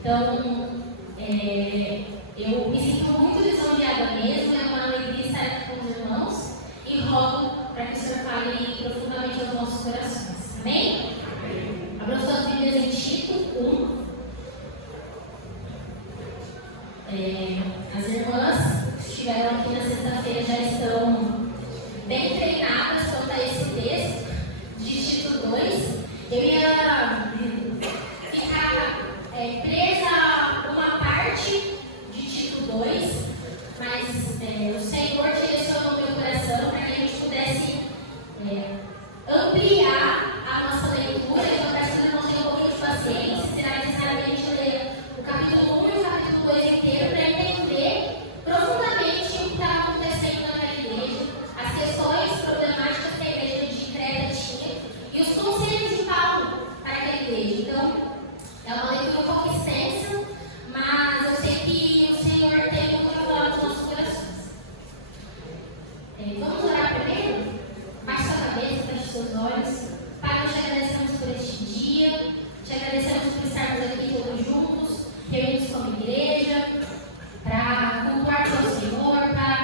Então, eu me sinto muito lisonjeada mesmo, é uma alegria estar aqui com os irmãos e rogo para que o Senhor fale profundamente aos nossos corações. Amém? Abra suas Bíblias em Tito 1. As irmãs que estiveram aqui na sexta-feira já estão bem treinadas quanto a esse texto de Tito 2. Eu ia ficar presa a uma parte de Tito 2, mas o Senhor direcionou meu coração para que a gente pudesse ampliar a nossa leitura. Então, peço que os irmãos tenham um pouquinho de paciência. Será necessário que a gente leia o capítulo 1 e o capítulo 2 inteiro para entender profundamente o que está acontecendo naquela igreja, as questões problemáticas que a igreja de Creta tinha e os conselhos de Paulo para aquela igreja. Então, é uma leitura um pouco extensa, mas eu sei que o Senhor tem muito a falar nos nossos corações. Vamos orar primeiro? Baixe sua cabeça, feche seus olhos. Pai, nós te agradecemos por este dia, te agradecemos por estarmos aqui todos juntos, reunidos como igreja, para cultuar o Senhor, para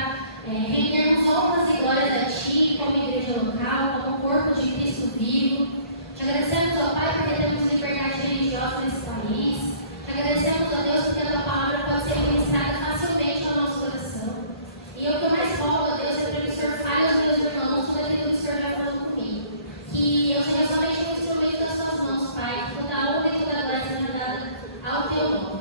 rendermos honras e glórias a Ti, como igreja local, como corpo de Cristo vivo. Te agradecemos, ó Pai, porque temos liberdade religiosa nesse país. Te agradecemos, ó Deus, porque a Tua palavra pode ser ministrada facilmente ao nosso coração. E o que eu mais rogo, ó Deus, é para que o Senhor fale aos meus irmãos tudo aquilo que o Senhor vai falando comigo. Que eu seja somente um instrumento das Tuas mãos, Pai, que toda a honra e toda a glória seja dada ao Teu nome.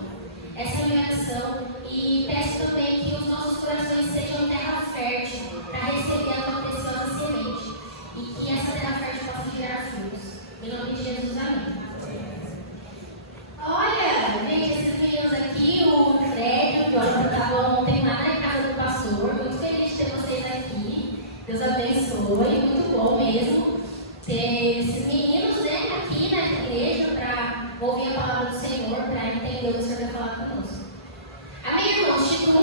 Essa é a minha oração e peço também que os nossos corações sejam terra fértil para receber a Tua preciosa semente e que essa terra fértil possa gerar frutos. Em nome de Jesus, amém. Olha, gente, esses meninos aqui, o Fred e o Jonathan estavam ontem lá na casa do pastor. Muito feliz de ter vocês aqui. Deus abençoe, muito bom mesmo ter esses meninos, né, aqui na igreja para ouvir a palavra do Senhor, para entender o que o Senhor vai falar conosco. Amém, irmãos? Tito 1.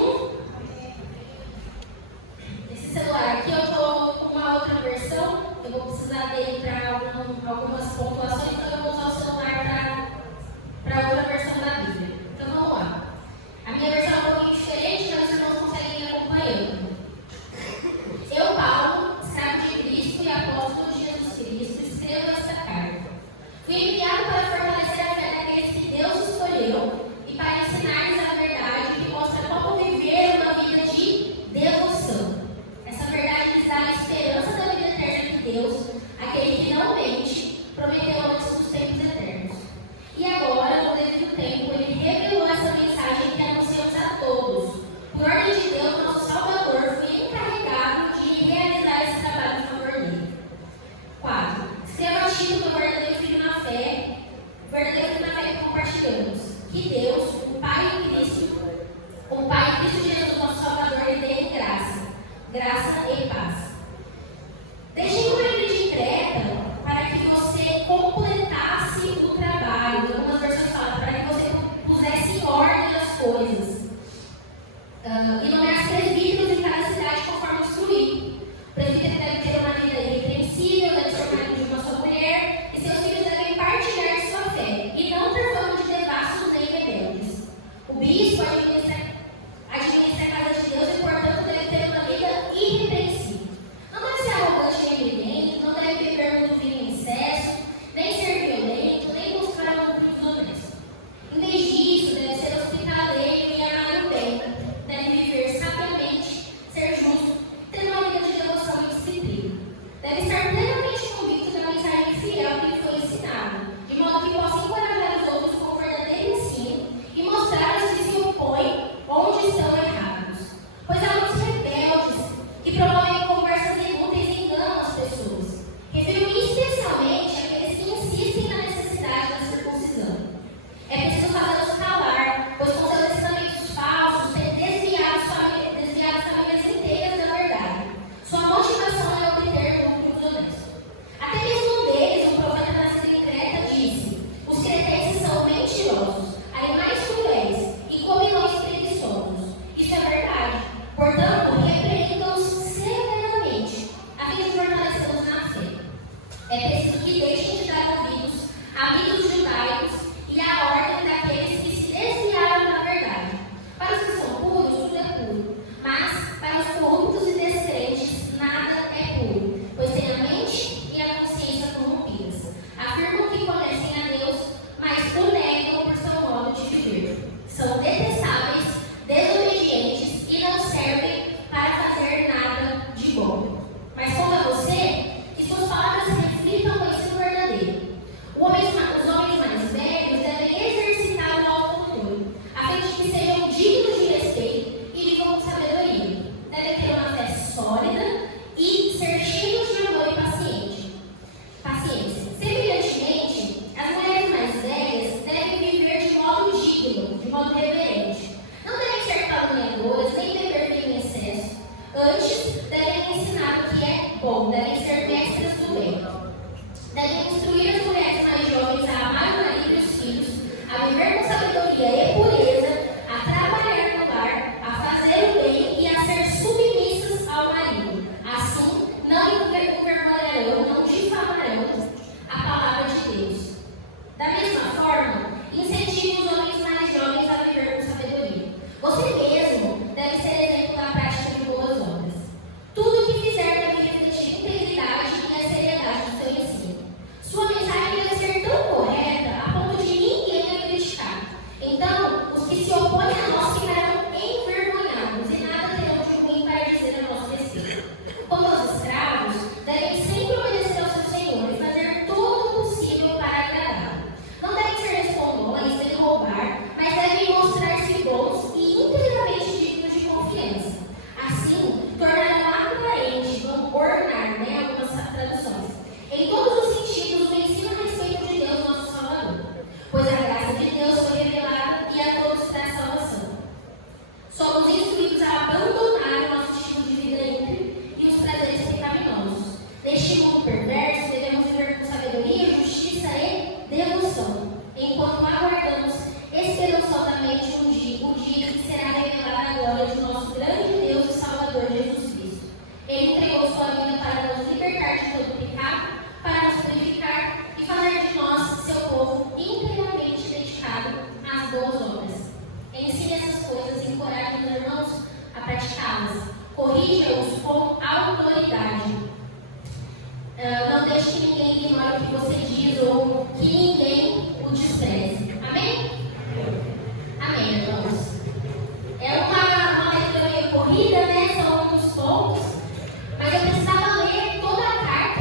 Esse celular aqui eu estou com uma outra versão, eu vou precisar dele para algumas pontuações, então eu vou usar o celular para outra versão da Bíblia. Então vamos lá. A minha versão é um pouquinho diferente, mas os irmãos conseguem me acompanhando. Eu, Paulo, escravo de Cristo e apóstolo de Jesus Cristo, escrevo esta carta. Fui enviado para fortalecer a fé daqueles que Deus escolheu e para ensinar-lhes a verdade que mostra como viver devoção, enquanto aguardamos esperançosamente o dia que será revelada a glória de nosso grande Deus e Salvador Jesus Cristo. Ele entregou sua vida para nos libertar de todo pecado, para nos purificar e fazer de nós, seu povo, inteiramente dedicado às boas obras. Ensine essas coisas e encoraje os irmãos a praticá-las. Corrija-os com autoridade. Não deixe que ninguém ignore o que você diz ou que ninguém o despreze. Amém? Amém, irmãos. É uma leitura meio corrida, né? São muitos pontos. Mas eu precisava ler toda a carta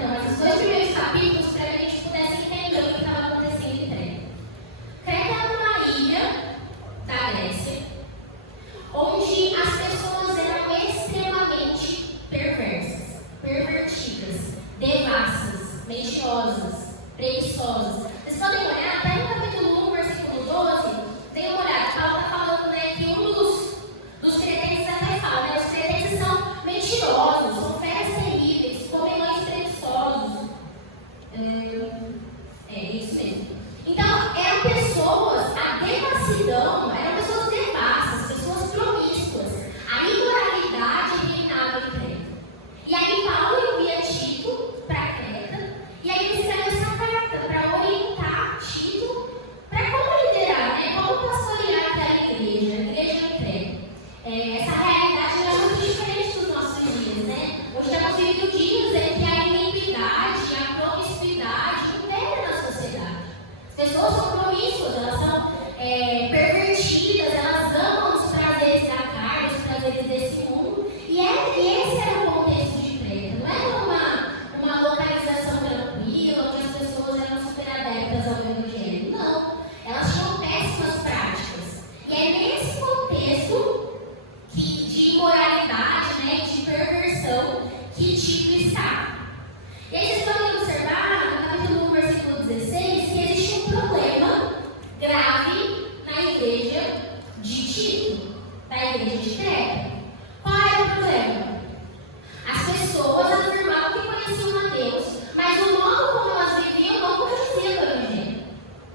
não, mas os 2 primeiros capítulos para que a gente pudesse entender o que estava acontecendo em Creta. Creta é uma ilha da Grécia, onde as pessoas eram extremamente perversas, pervertidas, devassas, mentiosas, preguiçosas. Vocês podem olhar, até no capítulo 1, versículo 12, tem uma olhada, Paulo está falando, né, que um dos cretentes até fala, né, os cretentes são mentirosos, são feras terríveis, comilões preguiçosos. É isso mesmo. Então, eram pessoas, a devassidão, eram pessoas devassas, pessoas promíscuas. A imoralidade reinava em Creta. E aí Paulo envia Tito para Creta, e aí ele escreve essa carta para orientar Tito para como liderar, né? Como pastorear aquela igreja, a igreja de Creta. Essa realidade é muito diferente dos nossos dias, né? Hoje estamos vivendo dias em que a iniquidade, a promiscuidade impera na sociedade. As pessoas são promíscuas, elas são pervertidas, elas amam os prazeres da carne, os prazeres desse mundo. E esse era o contexto de Creta. Não era uma localização tranquila, onde as pessoas eram super adeptas ao Evangelho. Não. Elas tinham péssimas práticas. E é nesse contexto de imoralidade, né, de perversão, que Tito está. E aí vocês podem observar, no capítulo 1, versículo 16, que existe um problema grave na igreja de Tito, da igreja de Creta. Qual era o problema? As pessoas afirmavam que conheciam a Deus, mas o modo como elas viviam não condizia com o Evangelho.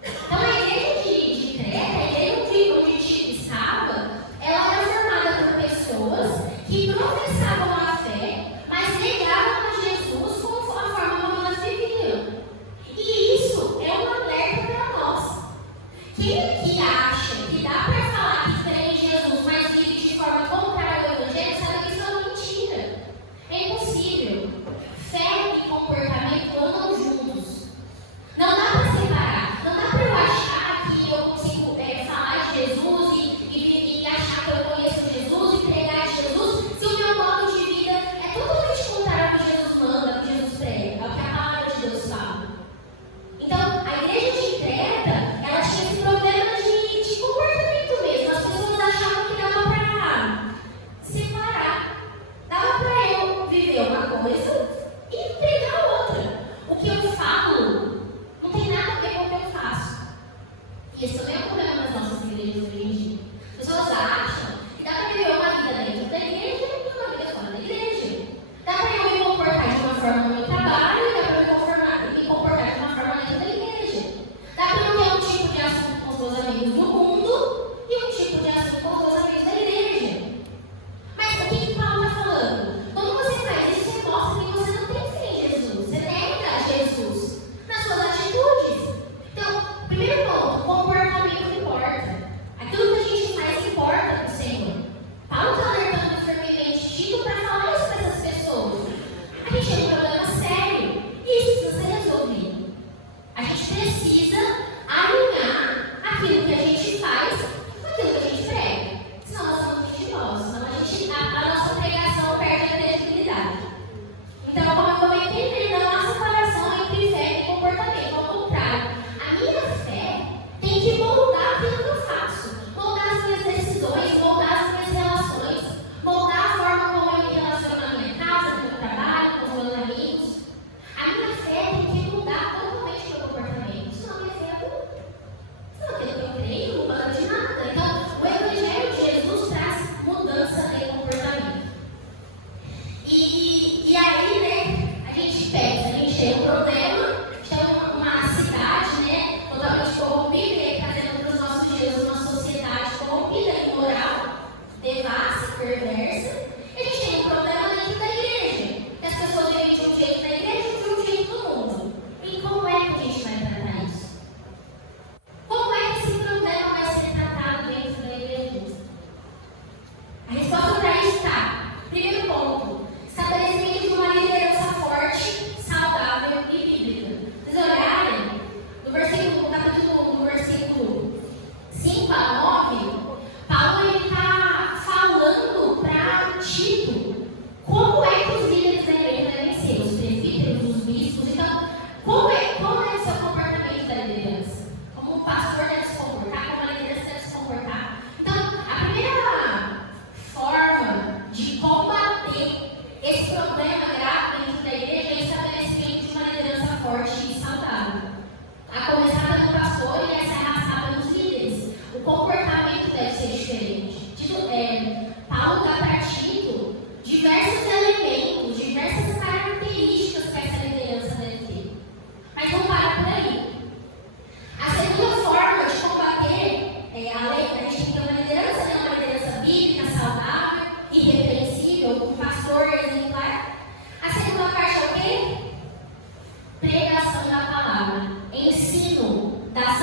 Então a igreja de Creta, a igreja onde Tito estava, ela era formada por pessoas que professavam a fé, mas negavam a Jesus com a forma como elas viviam. E isso é um alerta para nós. Quem aqui acha que dá para falar que crê em Jesus, mas vive de forma contrária ao Evangelho, sabe que isso é uma mentira. É impossível. Fé e comportamento andam juntos. Não dá para separar. Não dá para eu achar que eu consigo falar de Jesus e achar que eu conheço Jesus e pregar de Jesus, se o meu modo de vida é totalmente contrário ao que Jesus manda, ao que Jesus prega, ao que a palavra de Deus fala. Então, a igreja de Creta, ela tinha esse problema de comportamento mesmo. As pessoas achavam que dava para separar. Dava para eu viver uma coisa e pregar outra. O que eu falo não tem nada a ver com o que eu faço. E esse também é um problema nas nossas igrejas hoje em dia. As pessoas acham que dá para viver uma vida dentro da igreja e uma vida fora da igreja. Dá para eu me comportar de uma forma no meu trabalho e dá para eu me comportar de uma forma dentro da igreja. Dá para eu ter um tipo de assunto com os meus amigos no mundo e um tipo de assunto com os meus amigos da igreja. Mas o que Paulo está falando? Quando você faz isso, você mostra que você não tem fé em Jesus. Você nega Jesus nas suas atitudes. Então, primeiro ponto, comportamento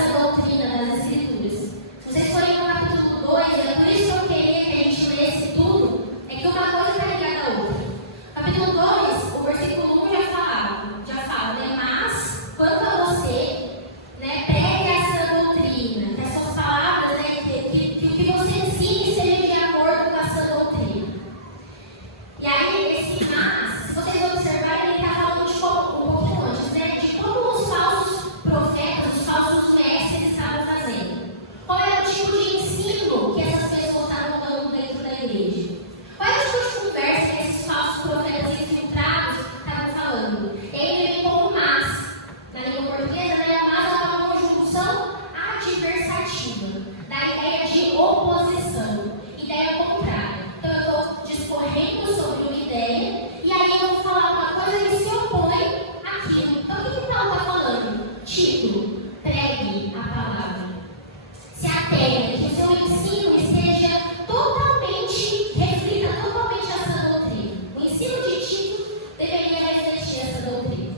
essa doutrina das Escrituras. Se vocês forem no capítulo 2, é por isso que eu queria que a gente lesse tudo, é que uma coisa está ligada à outra. Capítulo 2, o versículo 1 já fala, né? Mas, quanto a você, né, pregue essa doutrina, que as suas palavras, né, que o que você ensine seja de acordo com essa doutrina. E aí, esse mas, se vocês observarem, ele está falando de como, um pouquinho antes, né, de como os falsos profetas, os falsos mestres estavam fazendo. Qual era o tipo de ensino que essas pessoas estavam dando dentro da igreja? Qual era o tipo de conversa que esses falsos profetas infiltrados estavam falando? Ele vem como mas. Na língua portuguesa, né, a mas é uma conjunção adversativa, da ideia de oposição, ideia contrária. Então eu estou discorrendo sobre uma ideia, e aí eu vou falar uma coisa que se opõe àquilo. Então o que Paulo está falando? Título, pregue a palavra. Se atenha, que o seu ensino esteja totalmente, reflita totalmente essa doutrina. O ensino de Tito deveria refletir essa doutrina.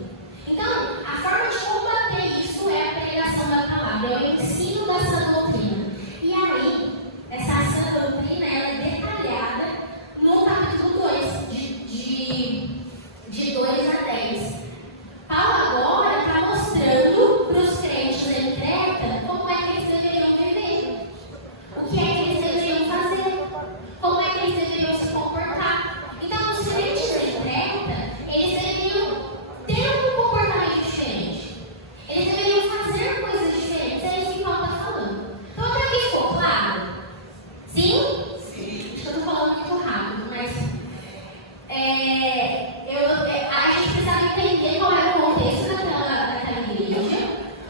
Então, a forma de combater isso é a pregação da palavra, é o ensino da sã doutrina. E aí, essa sã doutrina ela é detalhada no capítulo 2, de 2 a 10. Paulo agora está mostrando para os crentes em Creta como é que eles deveriam viver, o que é que eles deveriam fazer, como é que eles deveriam se comportar. Então, os crentes em Creta, eles deveriam ter um comportamento diferente. Eles deveriam fazer coisas diferentes. É isso que Paulo está falando. Então, até aqui ficou claro? Sim? Sim. Acho que eu estou falando muito rápido, mas a gente precisava entender qual era o contexto daquela igreja,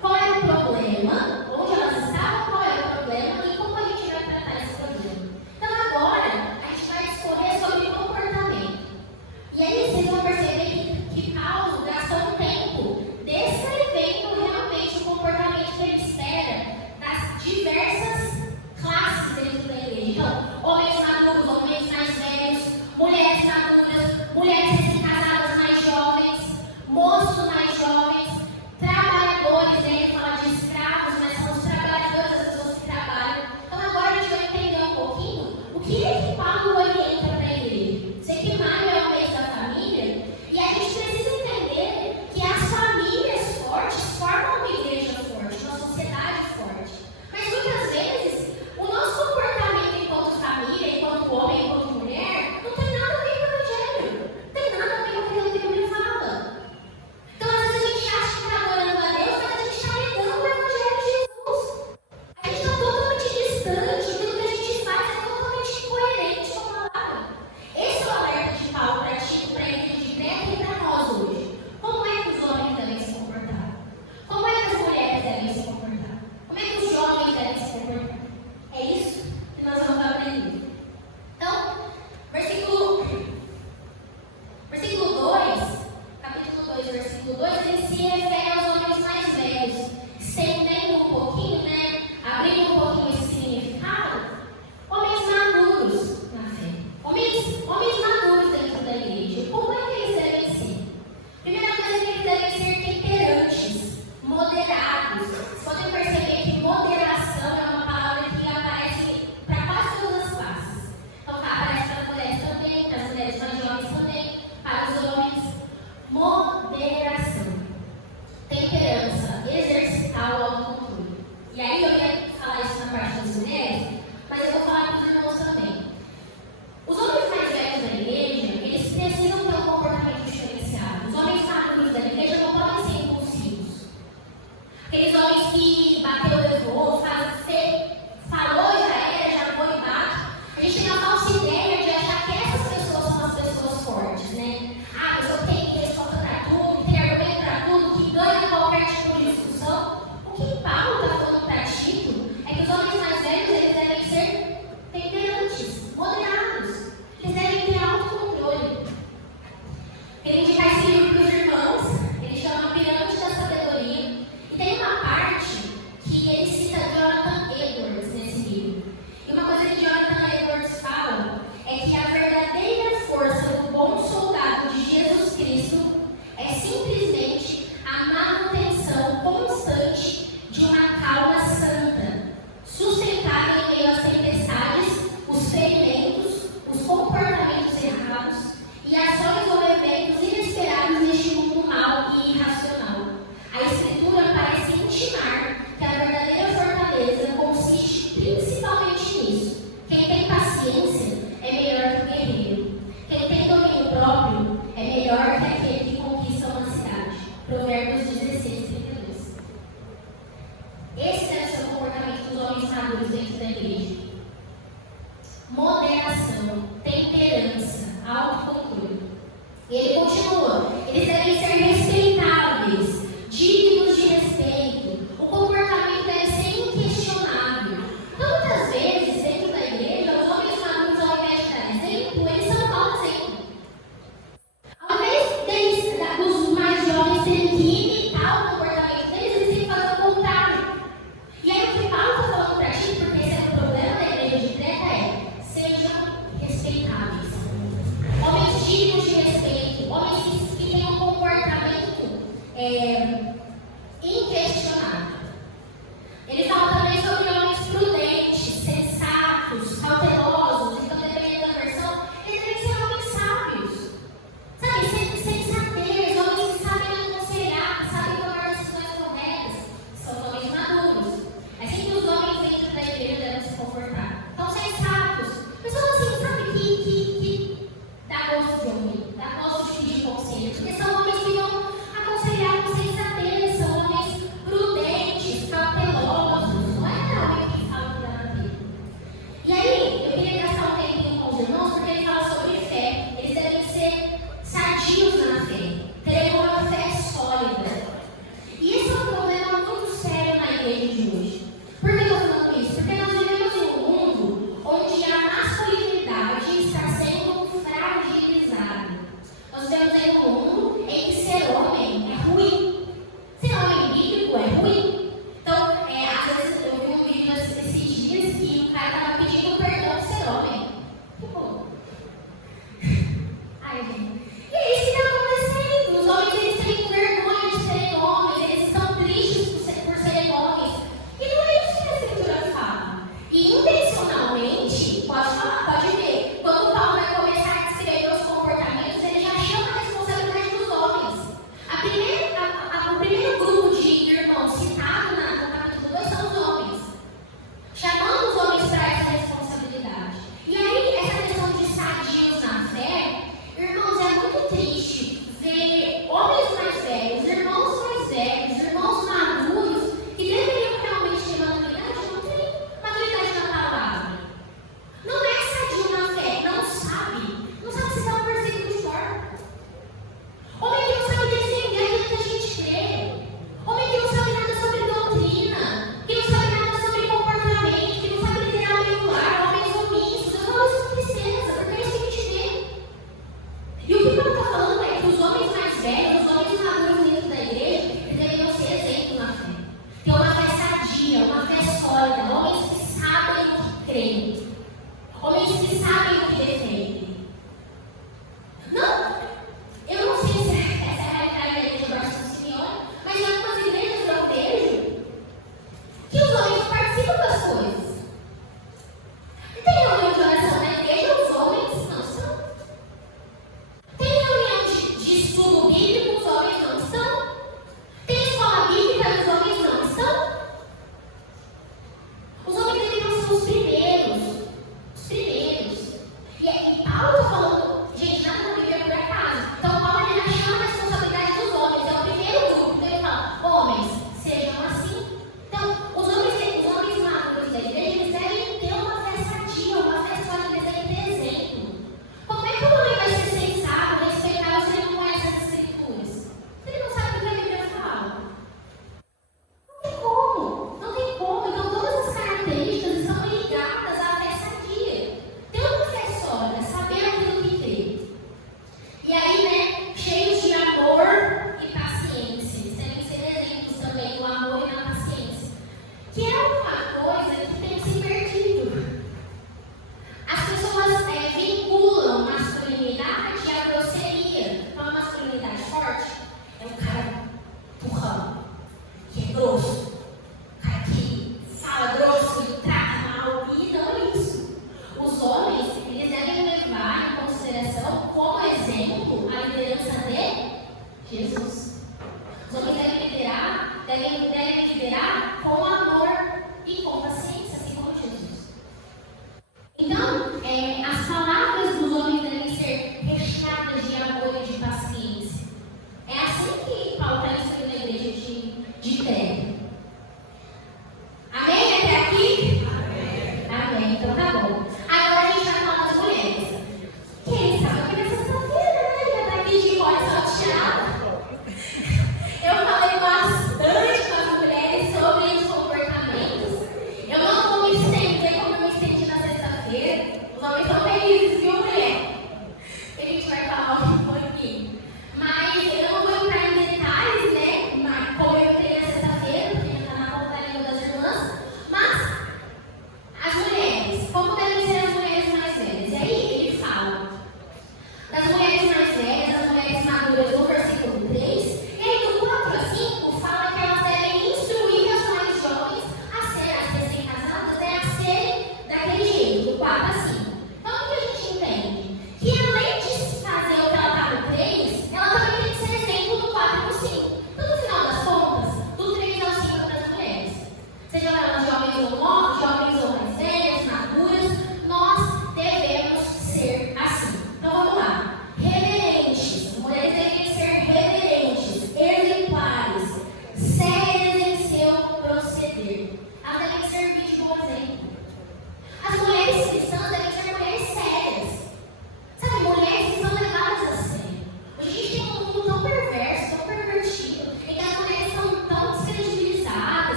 qual era o problema, onde elas estavam, qual era o problema e como a gente vai tratar esse problema. Então, agora, a gente vai discorrer sobre comportamento. E aí, vocês vão perceber que Paulo gastou um tempo descrevendo realmente o comportamento que ele espera das diversas classes dentro da igreja. Então, homens maduros, homens mais velhos, mulheres maduras, mulheres recém-casadas mais jovens, moços mais jovens, trabalhadores, né? Ele fala de escravos, mas são os trabalhadores, as pessoas que trabalham. Então agora a gente vai entender um pouquinho o que é que Paulo orienta para a igreja. Sei que maio é o mês da família, e a gente precisa entender que as famílias fortes formam uma igreja forte, uma sociedade forte. Mas muitas vezes, o nosso comportamento enquanto família, enquanto homem, enquanto mulher, não tem nada a ver com o evangelho. Não tem nada a ver com aquilo que a Bíblia fala. Então, às vezes a gente acha que está adorando a Deus, mas a gente está negando o evangelho de Jesus. A gente está totalmente distante, aquilo que a gente faz é totalmente incoerente com a palavra. Esse é o alerta de Paulo para Tito, para a igreja de Creta e para nós hoje. Como é que os homens devem se comportar? Como é que as mulheres devem se comportar? Como é que os jovens devem se comportar? É isso que nós vamos aprender. Então, versículo 2, capítulo 2, versículo 2, ele se refere aos homens mais velhos, estendendo um pouquinho, né? Abrindo um pouquinho esse significado. Homens maduros na fé. Homens maduros dentro da igreja. Como é que eles devem ser? Primeira coisa que eles devem ser temperantes, moderados. Vocês podem perceber que moderação é uma palavra que aparece para quase todas as classes. Então, aparece para as mulheres também, para as mulheres mais jovens também, para os homens. Moderação, temperança, exercitar o autocontrole. E aí eu ia falar isso na parte das mulheres, mas eu vou falar para os irmãos também. Os homens mais velhos da igreja, eles precisam ter um comportamento diferenciado. Os homens maduros da igreja não podem ser impulsivos. Aqueles homens que bateu, levou, falou, já era, já foi e bate. A gente tem a falsa ideia de achar que essas pessoas são as pessoas fortes, né? A pessoa que tem resposta para tudo, que tem argumento para tudo, que ganha qualquer tipo de discussão. O que Paulo está falando para Tito é que os homens mais velhos, eles devem ser temperantes, moderados. Eles devem ter autocontrole. Queria indicar esse livro para os irmãos, ele chama Pirâmide da Sabedoria. E tem uma parte que ele cita Jonathan Edwards. Esse deve ser o comportamento dos homens maduros dentro da igreja. Moderação, temperança, autocontrole. E ele continua: eles devem ser respeitáveis, dignos de respeito. O comportamento deve ser inquestionável. Então, muitas vezes, dentro da igreja, os homens maduros, ao invés de dar exemplo, eles são mau exemplo. Ao invés dos mais jovens terem que imitar o comportamento deles, eles têm que fazer o contrário. E aí, o que Paulo está falando para ti, porque esse é o problema da igreja de Creta, é: sejam respeitáveis. Homens dignos de respeito, homens que têm um comportamento inquestionável. Ele fala também sobre homens prudentes, sensatos, cautelosos. Então, dependendo da versão, eles devem ser homens sábios. Sabe, sensatez, homens que sabem aconselhar, que sabem tomar decisões corretas. São os homens maduros. É assim que os homens dentro da igreja devem se comportar. Então, sensatos. Pessoas assim, sabe, que dá gosto de ouvir, dá gosto de pedir conselho. Porque são homens que vão aconselhar com sensatez, são homens prudentes, cautelosos. Não é homem que fala que dá na vida. E aí, eu queria gastar um tempinho com os irmãos, porque ele fala sobre fé. Eles devem ser sadios na fé, terem uma fé sólida. E esse é um problema muito sério na igreja de hoje. Por que eu estou falando isso? Porque nós vivemos em um mundo onde a masculinidade está sendo fragilizada. Nós vivemos em um mundo em que ser homem é ruim. Ser homem bíblico é ruim. Então, às vezes eu vi um vídeo esses dias que o cara estava pedindo perdão por ser homem. Tipo, ai, gente. E é isso que está acontecendo. Os homens, eles têm vergonha de serem homens, eles estão tristes por serem homens. E não é isso que a Escritura fala. E intencionalmente, pode ver, quando Paulo vai começar a descrever os comportamentos, ele já chama a responsabilidade dos homens. O primeiro grupo de irmãos citado no capítulo 2 são os homens, chamando os homens para essa responsabilidade. E aí, essa questão de sadios na fé, irmãos, é muito triste ver homens mais velhos, irmãos mais velhos, irmãos maduros, que deveriam realmente ter maturidade, não tem maturidade na palavra. Não é sadio na fé, não sabe se está um versículo de fora. Homem que não sabe defender aquilo que a gente crê. Homem que não sabe nada sobre doutrina, que não sabe nada sobre comportamento, que não sabe liderar bem o lar, homens omissos. Eu falo isso com tristeza, porque é isso que a gente vê. E o que Paulo está falando é que os homens mais velhos, os homens maduros dentro da igreja, eles deveriam ser exemplo na fé. Ter uma fé sadia, uma fé sólida, homens que sabem o que creem, homens que sabem o que defendem. Não, eu não sei se essa é a realidade da igreja do São Simeone, mas em algumas igrejas eu vejo que os homens participam das coisas. Tem reunião de oração na igreja, os homens não estão. Tem reunião de estudo bíblico, os homens não estão. Tem escola bíblica e os homens não estão. Os homens deveriam ser os primeiros. Os primeiros. E Paulo está falando, gente, nada na Bíblia é por acaso. Então Paulo ele já chama a responsabilidade dos homens, é o primeiro grupo. Então ele fala: homens, sejam assim. Então, os homens maduros da igreja, eles devem ter uma fé sadia, uma fé sólida, eles devem ter exemplo. Como é que o homem vai ser sensato, respeitável, se ele não conhece as escrituras? Se ele não sabe o que a Bíblia fala? Não tem como, não tem como. Então todas as características estão ligadas à fé sadia. Ter uma fé sólida, saber aquilo que crê. E aí, né, cheios de amor e paciência. Eles devem ser exemplos também do amor e da paciência. Que é uma coisa que tem se perdido. As pessoas vinculam masculinidade à grosseria. Então, a masculinidade forte é um cara burrão, que é grosso, um cara que fala grosso e trata mal. E não é isso. Os homens, eles devem levar em consideração como exemplo a liderança de Jesus. Os homens devem liderar com amor.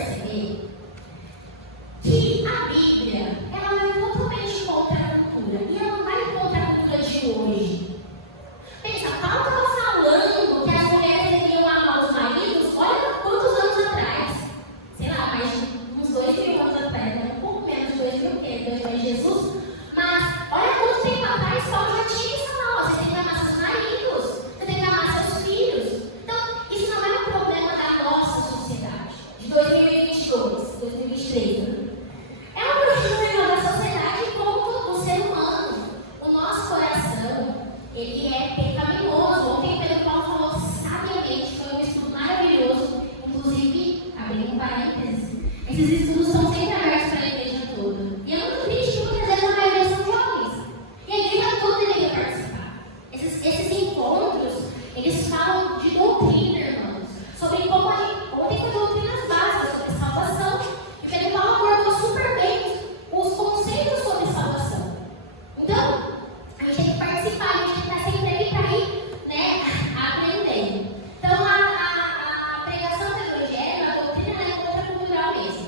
perceber que a Bíblia, ela vai totalmente contra a cultura. E ela não vai contra a cultura de hoje. Pensa, Paulo estava falando que as mulheres deveriam amar os maridos, olha quantos anos atrás. Sei lá, mais de uns 2.000 anos atrás, né? Um pouco menos de 2.000, porque depois de Jesus. Mas olha quanto tempo atrás Paulo já tinha isso, não. Você tem que amar seus maridos, você tem que amar seus filhos. Então, isso não é um problema da nossa sociedade, de 2022, 2023, né? É um problema da sociedade como o ser humano. O nosso coração, ele é pecaminoso. Ontem Pedro Paulo falou sabiamente, foi um estudo maravilhoso. Inclusive, abrindo um parênteses, esses estudos são sempre abertos para a igreja toda. E é muito triste que muitas vezes a maioria são jovens. E a igreja toda deveria participar. Esses encontros, eles falam de doutrina, irmãos. Sobre como a gente... Ontem foi doutrinas básicas sobre salvação. E Pedro Paulo abordou super bem os conceitos sobre salvação. Então, a gente tem que participar, a gente tem que estar sempre ali para ir, né, aprendendo. Então, a pregação do Evangelho, a doutrina, ela é contracultural mesmo.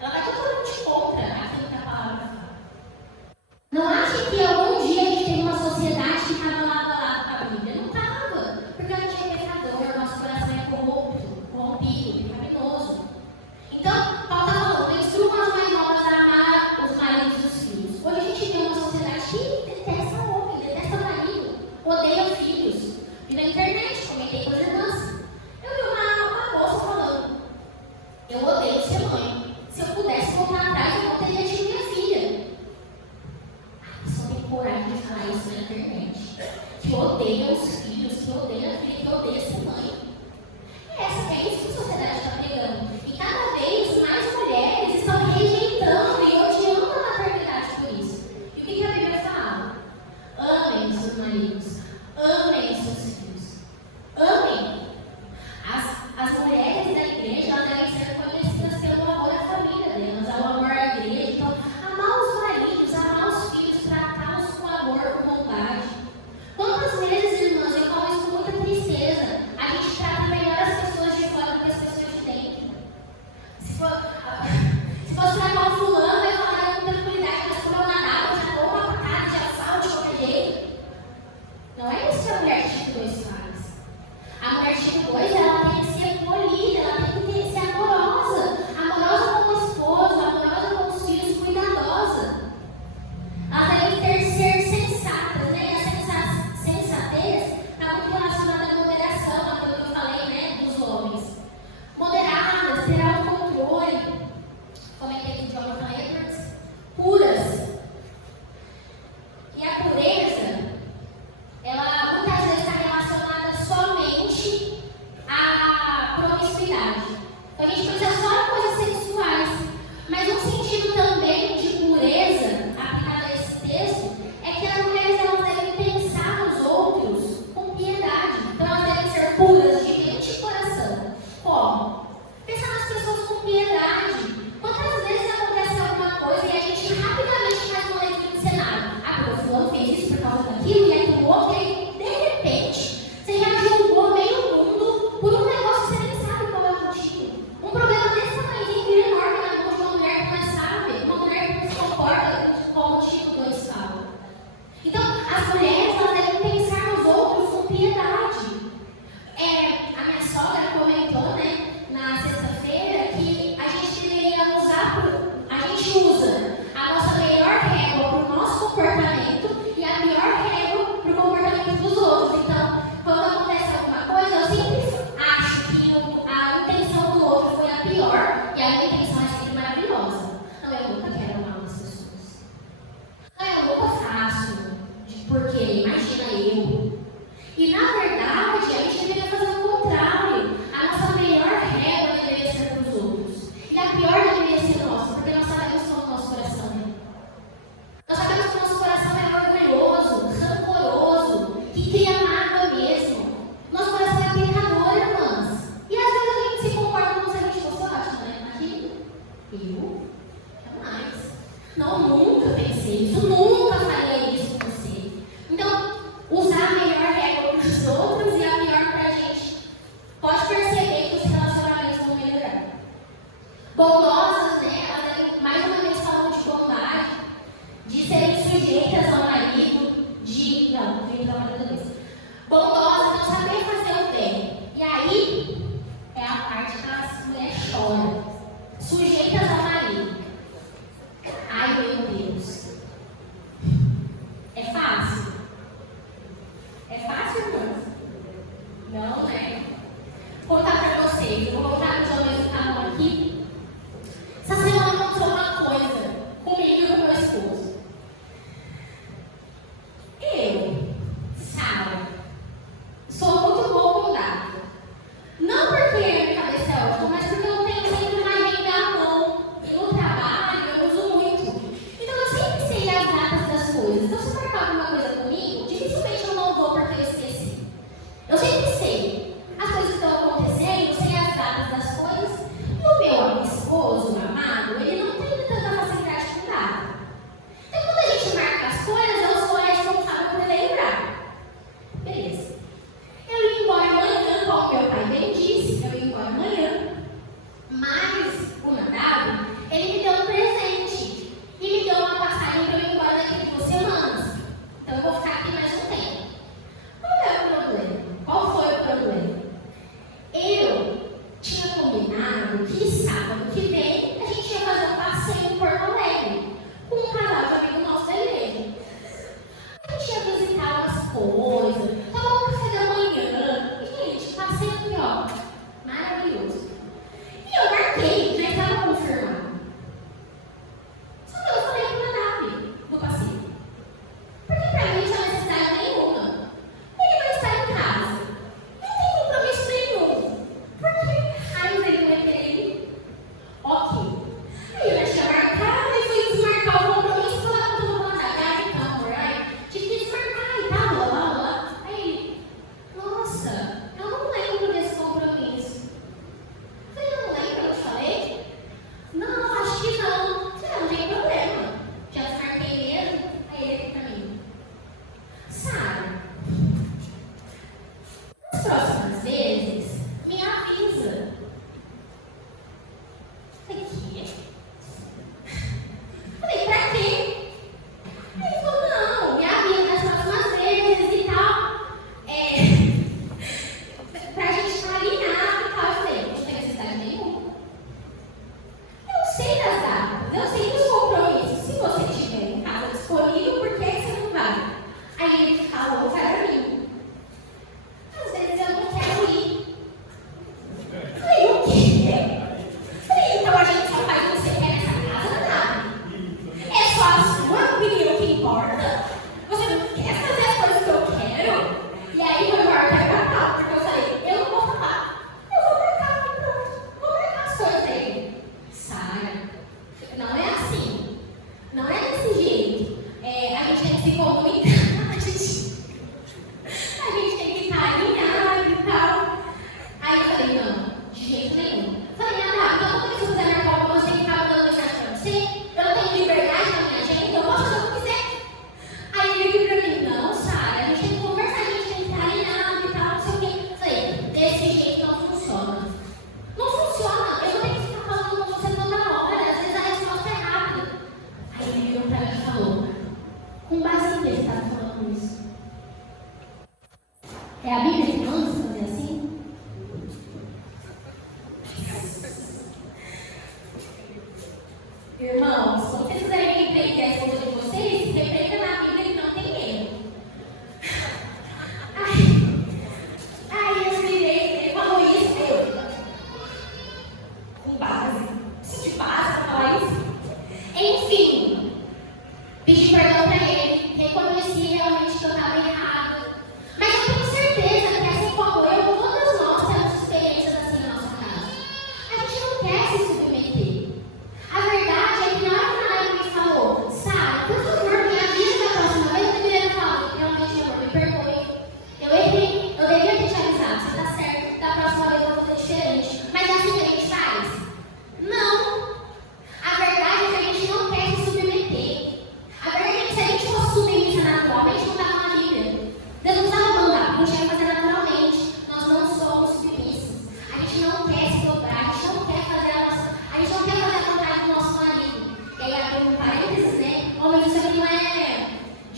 Ela vai totalmente contra aquilo que a palavra fala. Não ache que algum dia a gente teve uma sociedade que estava lado a lado com a Bíblia. Não estava, porque a gente é pecador, nosso coração é corrompido, pecaminoso. Então, Paulo está falando, instrua as mais novas a amar os maridos e os filhos. Hoje a gente vê uma sociedade que detesta homem, detesta marido, odeia filhos. Vi na internet, comentei com as irmãs. Eu vi uma moça falando, eu odeio ser mãe. Se eu pudesse voltar atrás, eu não teria tido minha filha. A pessoa tem coragem de falar isso na internet. Que odeia os filhos, que odeia a filha, que odeia ser mãe. É isso que a sociedade está pregando. E cada vez mais mulheres estão rejeitando e odiando a maternidade por isso. E o que a Bíblia fala? Amem os seus maridos, amem os seus filhos, amem. As mulheres da igreja, elas devem ser conhecidas pelo amor à família delas, ao amor à igreja. Então, amar os maridos, amar os filhos, tratá-los com amor, com bondade. Quantas vezes, irmãs, eu falo isso com muita tristeza, a gente trata melhor as pessoas de fora do que as pessoas de dentro. Se fosse tratar um fulano, eu falaria com tranquilidade, mas como eu nadava, eu já dou uma patada, já falo de qualquer jeito. Não é isso que a mulher tipo 2 faz. A mulher tipo 2, ela tem que ser polida, ela tem que ser amorosa. Amorosa com o esposo, amorosa com os filhos, cuidadosa. Ela deve ser sensatas, né? A sensatez está muito relacionada à moderação, aquilo que eu falei, né? Dos homens. Moderadas, ter autocontrole. Comentei com o Jonathan Edwards. Puras. E a pureza, ela muitas vezes está relacionada somente à promiscuidade. Então a gente pensa só em coisas sexuais. Mas um sentido também de pureza, aplicado a esse texto, é que as mulheres elas devem pensar nos outros com piedade. Então elas devem ser puras de mente e coração. Como? Pensar nas pessoas com piedade. Quantas vezes acontece alguma coisa e a gente rapidamente faz uma leitura de cenário? Ah, porque o fulano fez isso por causa daquilo e aquilo outro, e aí, de repente, você já julgou meio mundo por um negócio que você nem sabe qual é o motivo. Um problema desse tamanho vira enorme na mão de uma mulher que não é sábia, uma mulher que não se comporta como o tipo 2 fala. Então, as mulheres elas devem pensar nos outros com piedade. A minha sogra comentou, né, na sexta-feira, que a gente deveria a gente usa a nossa melhor régua para o nosso comportamento e a pior régua para o comportamento dos outros. Então, quando acontece alguma coisa, eu sempre acho que a intenção do outro foi a pior e a minha intenção é sempre maravilhosa. Não, eu nunca quero amar as pessoas. Não, eu nunca faço, porque imagina eu. E na verdade, a gente deveria fazer o contrário. A nossa melhor régua deveria ser para os outros. E a pior deveria ser nossa, porque nós sabemos como o nosso coração é. Nós sabemos que o nosso coração é orgulhoso, rancoroso, que cria mágoa mesmo. Nosso coração é pecador, irmãs. E às vezes a gente se comporta como se a gente fosse ótimo, né? Imagina. Eu? Jamais. Não, nunca pensei isso, nunca faria isso com você. Então, usar a melhor régua para os outros e a pior para a gente. Pode perceber que os relacionamentos vão melhorar. Bondosas, né? Elas mais uma vez falam de bondade, de serem sujeitas ao marido, sujeitas ao marido mesmo. Bondosas, não saber fazer o bem. E aí é a parte que as mulheres choram. Sujeitas ao marido. Ai, meu Deus. É fácil? É fácil, irmãos? Não, né? Vou contar para vocês. Eu vou voltar no João aqui.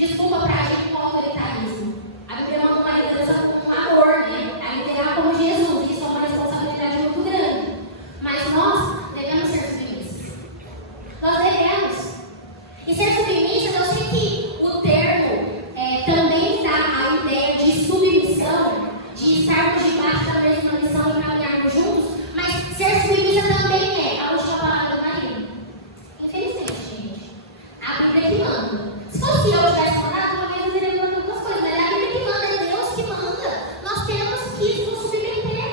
desculpa para agir com autoritarismo. A Bíblia manda uma liderança com amor, né? A liderar como Jesus. Isso é uma responsabilidade muito grande. Mas nós devemos ser submissos. Nós devemos. E ser submissa, eu sei que o termo também dá a ideia de submissão, de estarmos debaixo da mesma missão e caminharmos juntos, mas ser submissa também é a última palavra da Bíblia. Infelizmente, gente. A Bíblia que manda. Se fosse eu tivesse mandado, talvez eu teria mandado algumas coisas, mas é a Bíblia que manda, é Deus que manda. Nós temos que nos submeter.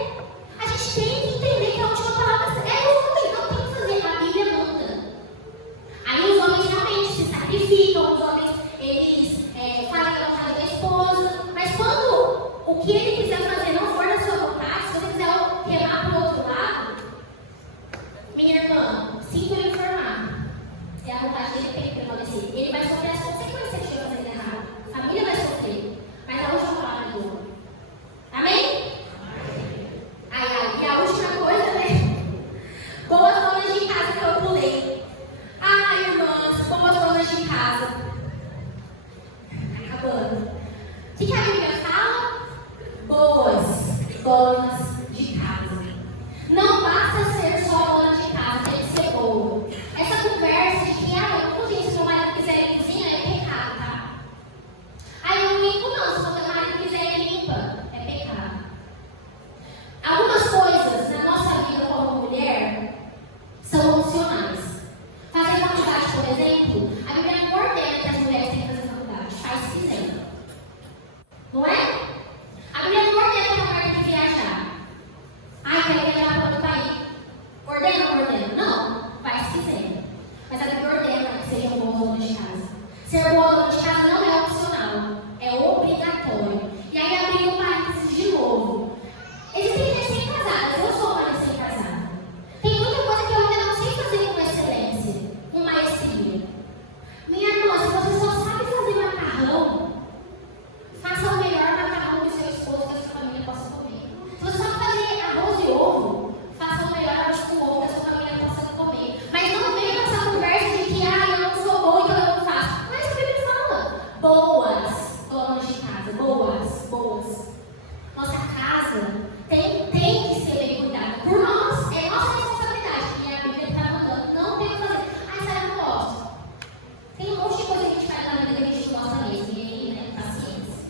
A gente tem que entender que a última palavra é o homem, não tem que fazer. A Bíblia manda. Aí os homens realmente se sacrificam, os homens, eles fazem a vontade da esposa, mas quando o que ele quiser fazer não for da sua vontade, se você quiser remar para o outro lado, minha irmã, sinto lhe informar, é a vontade dele que tem que prevalecer. Ele vai sofrer as consequências de fazer errado. A família vai sofrer, mas a última palavra é do homem. Amém? E a última coisa, né? Boas donas de casa que eu pulei. Irmãs, boas donas de casa. Acabando. O que a Bíblia fala? Boas donas de casa. Não basta ser só dona de casa, tem que ser boa. Essa conversa de que, eu não cozinho, se meu marido quiser ir cozinhar, é pecado, tá? Eu não limpo não, se meu marido quiser ir limpa, é pecado. Algumas coisas na nossa vida como mulher são opcionais. Fazer faculdade, por exemplo, a Bíblia não ordena que as mulheres têm que fazer faculdade, faz se quiser. Não é? A Bíblia não ordena que a mulher tem que viajar. Quer viajar para outro país. Ordena ou não ordena? Não, faz se quiser. Mas a Bíblia ordena que seja boa dona de casa. Ser boa dona de casa não é opcional, é obrigatório. E aí abrindo um parênteses de novo. Existem recém-casadas, eu sou uma recém-casada. Tem muita coisa que eu ainda não sei fazer com excelência, com maestria. Minha irmã, se você só sabe fazer macarrão, faça o melhor macarrão que o seu esposo e a sua família possa comer. Se você sabe fazer arroz e ovo, faça o melhor arroz com ovo que a sua família possa comer. Mas não venha com essa conversa de que eu não sou boa, então eu não faço. Não é isso que a Bíblia fala. Boas donas de casa, boas. Nossa casa tem que ser bem cuidada por nós. É nossa responsabilidade. E a Bíblia está mandando. Não tem o que fazer. Sai, eu não gosto. Tem um monte de coisa que a gente faz na vida que a gente gosta mesmo. E aí, né? Paciência.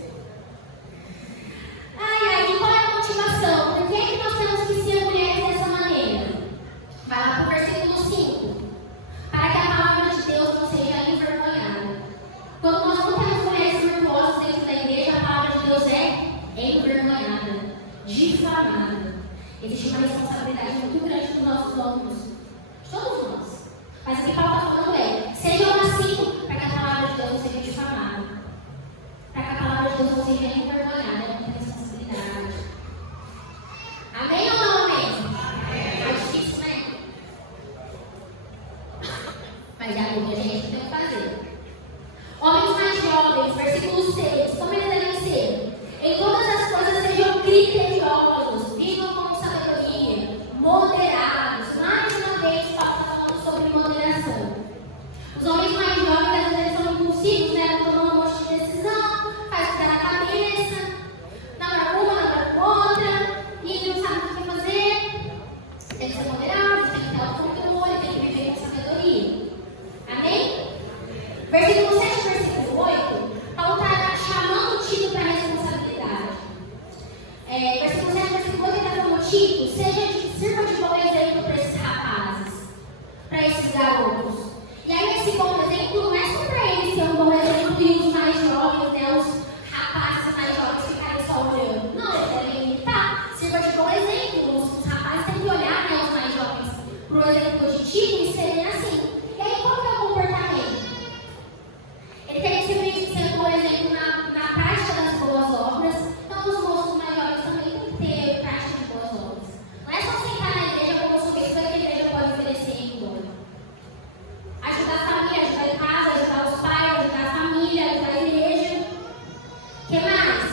E qual é a motivação? Por que é que nós temos que ser mulheres dessa maneira? Vai lá para o versículo 5. Para que a palavra de Deus não seja envergonhada. Quando nós não temos mulheres virtuosas dentro da igreja, a palavra de Deus é envergonhada, difamada. Existe uma responsabilidade muito grande dos nossos ombros, de todos nós. Mas o que Paulo está falando sejam assim, para que a palavra de Deus não seja difamada, para que a palavra de Deus não seja envergonhada. É muita responsabilidade. Amém ou não amém? É difícil, né? Mas é a Bíblia, gente, tem que fazer. Homens mais jovens, versículo 6, como eles devem ser? Em todas as coisas sejam criteriosos, vivam com sabedoria, moderados. Mais uma vez, Paulo está falando sobre moderação. Os homens mais jovens, às vezes, são impulsivos, né? Tomam um monte de decisão, faz o que dá na cabeça, namora com uma, namora com outra, e não sabe o que fazer. Tem que ser moderado, tem que ter autocontrole, tem que viver com sabedoria. Amém? Versículo 7 e versículo 8, Paulo está chamando Tito para a responsabilidade. Versículo 7 e versículo 8, ele está falando: Tito, sirva de bom exemplo para esses rapazes, para esses garotos. E aí esse bom exemplo não é só para eles ser um bom exemplo e os mais jovens, né, os rapazes mais jovens ficarem só olhando. Não, eles devem imitar. Sirva de bom exemplo. Os rapazes têm que olhar, né, os mais jovens, para o exemplo de Tito e serem assim. E aí qual que é o comportamento? Ele tem que ser um bom exemplo na prática das boas obras. Então os moços mais jovens também têm que ter prática de boas obras. Não é só sentar na igreja como sobre isso que a igreja pode oferecer em embora. Ajudar a família, ajudar em casa, ajudar os pais, ajudar a família, ajudar a igreja. O que mais?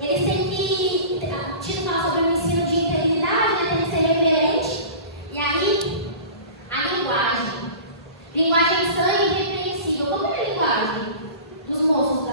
Eles têm que. Tito fala sobre o ensino de integridade, né? Tem que ser reverente. E aí, a linguagem. Linguagem sã e irrepreensível. Como é a linguagem dos moços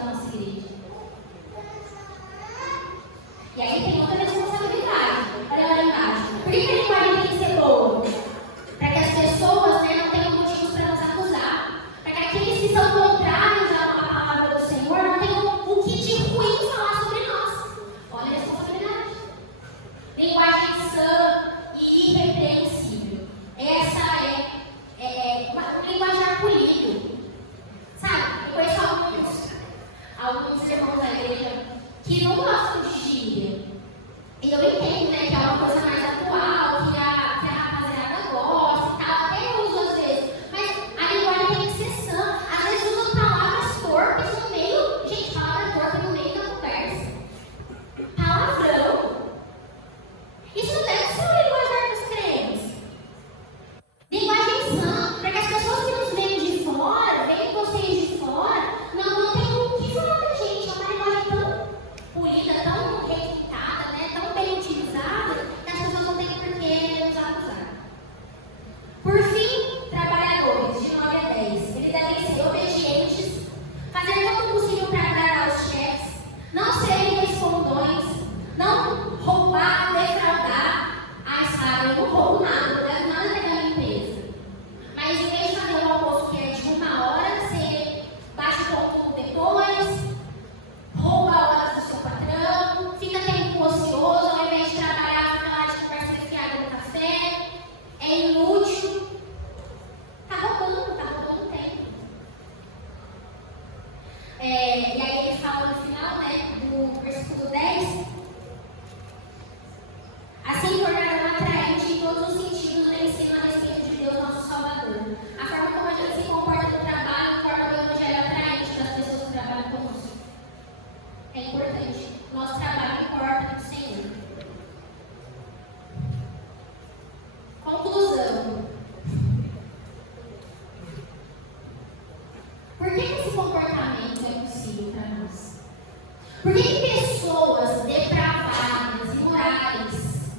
Por que pessoas depravadas, imorais,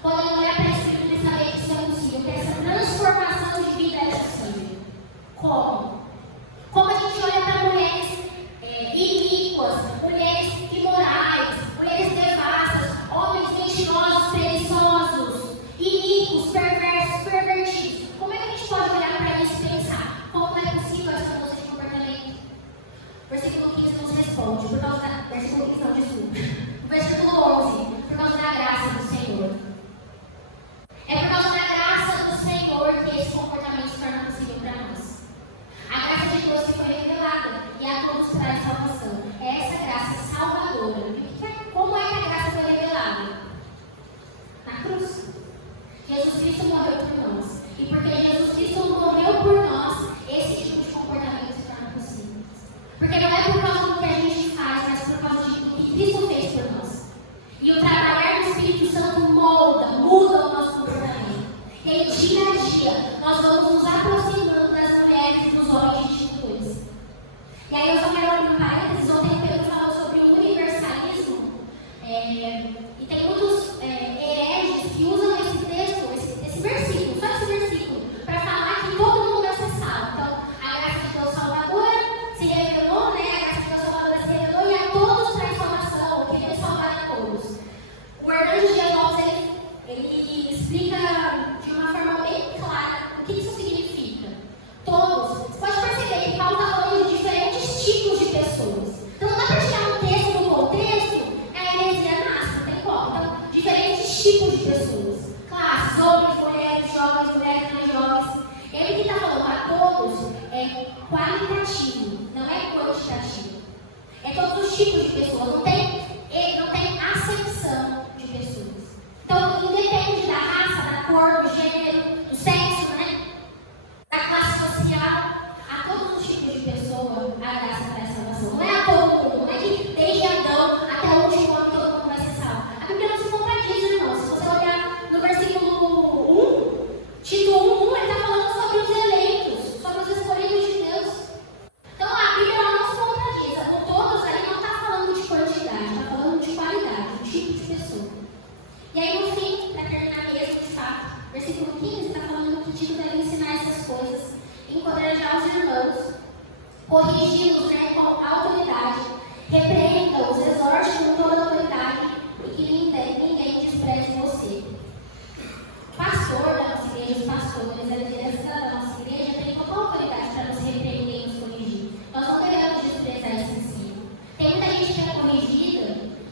podem olhar para a Escritura e saber que isso é possível, que essa transformação de vida é possível? Como? Como a gente olha para mulheres iníquas, mulheres imorais, mulheres devassas, homens mentirosos, preguiçosos, iníquos, perversos, pervertidos. Como é que a gente pode olhar para isso e pensar como é possível essa mudança de comportamento? Versículo 15 nos responde, por causa da... Versículo 15 não, desculpa. Versículo 11, por causa da graça do Senhor. É por causa da graça do Senhor que esse comportamento se torna possível para nós. A graça de Deus que foi revelada e a todos traz salvação. É essa graça salvadora. Como é que a graça foi revelada? Na cruz. Jesus Cristo morreu por nós. E porque Jesus Cristo morreu por nós, esse tipo de comportamento se torna possível. Porque não é por causa do que a gente faz, mas por causa do que Cristo fez por nós. E o trabalhar do Espírito Santo muda o nosso comportamento. E aí, dia a dia, nós vamos nos aproximando das mulheres e dos homens de instituições. E aí eu só quero abrir um parênteses. Ontem o Pedro falou sobre o universalismo. E tem muitos hereges que usam esse texto, esse versículo, só esse versículo, para falar que todo mundo vai ser salvo. Então, a graça de Deus salvadora se revelou, né? A graça de Deus salvadora se revelou e a todos traz salvação, que veio salvar a todos. O Hernandes Dias Lopes, ele explica de uma forma bem clara o que isso significa. Todos. Você pode perceber que Paulo está falando de diferentes tipos de pessoas. Então não dá para tirar um texto do contexto, a heresia nasce, não tem como. Então, diferentes tipos de pessoas. Classes, homens, mulheres mais jovens. Ele que está falando a todos é qualitativo, não é quantitativo. É todos os tipos de pessoas, não tem acepção de pessoas. Então, independe da raça, da cor, do gênero, do sexo, né? Da classe social, a todos os tipos de pessoa, a graça traz salvação. Não é a todo mundo, não é que desde Adão até o último homem todo mundo vai ser salvo. A Bíblia não se contradiz, irmãos. Se você olhar no versículo 1, Tito 1, ele está falando sobre os eleitos, sobre os escolhidos de Deus. Então, a Bíblia não se contradiz. O todos ali não está falando de quantidade, está falando de qualidade, de tipo de pessoa. E aí, no fim, para terminar mesmo, de fato, versículo 15 está falando que Tito deve ensinar essas coisas, encorajar os irmãos, corrigi-los, né, com autoridade, repreenda-os, exorte com toda autoridade e que ninguém despreze você. O pastor da nossa igreja, os pastores, a liderança da nossa igreja tem total autoridade para nos repreender e nos corrigir. Nós não devemos desprezar esse ensino. Tem muita gente que é corrigida,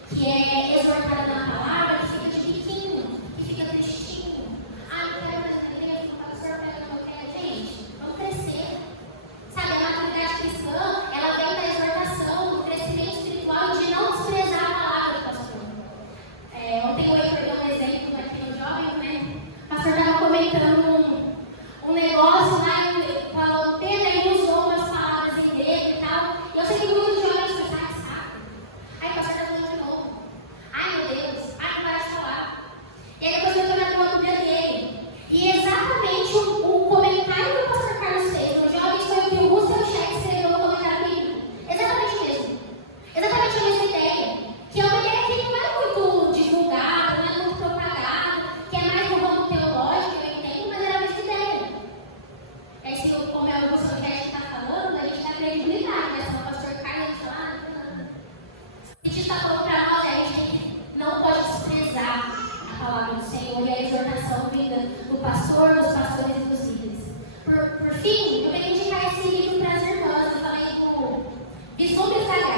que é exortada na palavra, que fica de biquinho, que fica tristinho. Ah, não quero mais na igreja, o pastor pega no meu pé. Gente, vamos crescer. Sabe, a maturidade cristã, ela vem da exortação, do crescimento espiritual e de não desprezar a palavra do pastor. Ontem eu dei um exemplo aqui no jovem, né? O pastor estava comentando um negócio lá, e falou, Pedro, ele usou umas palavras em grego e tal. E eu sei que muitos jovens pensaram, que saco. Aí o pastor está falando de novo. Ai, meu Deus, ai, não vai te falar. E aí depois eu estou na Bíblia dele. E exatamente o comentário que o pastor Carlos fez, o jovem foi o que o Russell Shedd escreveu no comentário bíblico. Exatamente o mesmo. Exatamente a mesma ideia. Que é uma ideia que não é muito divulgada, não é muito propagada, que é mais no ramo teológico, eu entendo, mas era a mesma ideia. E aí, como é o Russell Shedd está falando, a gente tem a credibilidade, né? Se o pastor Carlos falar, a gente está falando para nós, a gente não pode desprezar a palavra do Senhor e a exortação vinda do pastor, dos pastores e dos líderes. Por fim, eu queria indicar esse livro para as irmãs. Eu falei do Vislumbres da Graça.